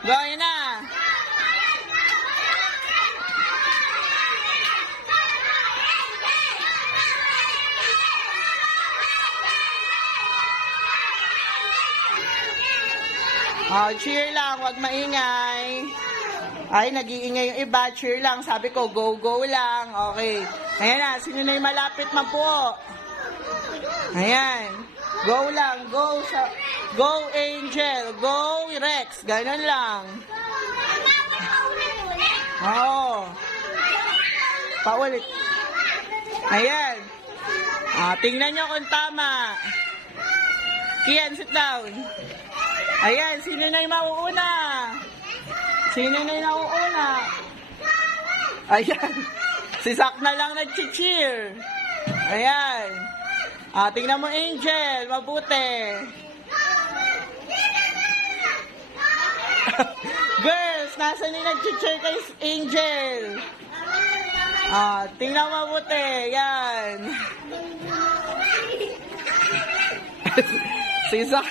Go, yun na. Oh, cheer lang, wag maingay. Ay, nag-iingay yung iba. Cheer lang. Sabi ko, go, go lang. Okay. Ayan na. Sino na yung malapit na po? Ayan. Go lang. Go, go Angel. Go Rex. Ganun lang. Oo. Paulit. Ayan. Tingnan nyo kung tama. Kian, sit down. Ayan. Sino na yung mauuna? Sino na yung nauuna? Ayan. Si Zach na lang nag-cheer. Ayan. Tingnan mo, Angel. Mabuti. Girls, nasan yung nag-cheer kay Angel? Tingnan mo mabuti. Ayan. Si Zach.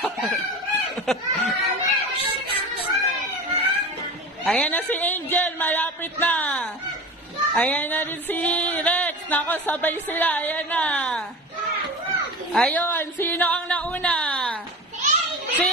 Ayan na si Angel, malapit na. Ayan na rin si Rex. Nako, sabay sila. Ayan na. Ayun, sino ang nauna? Si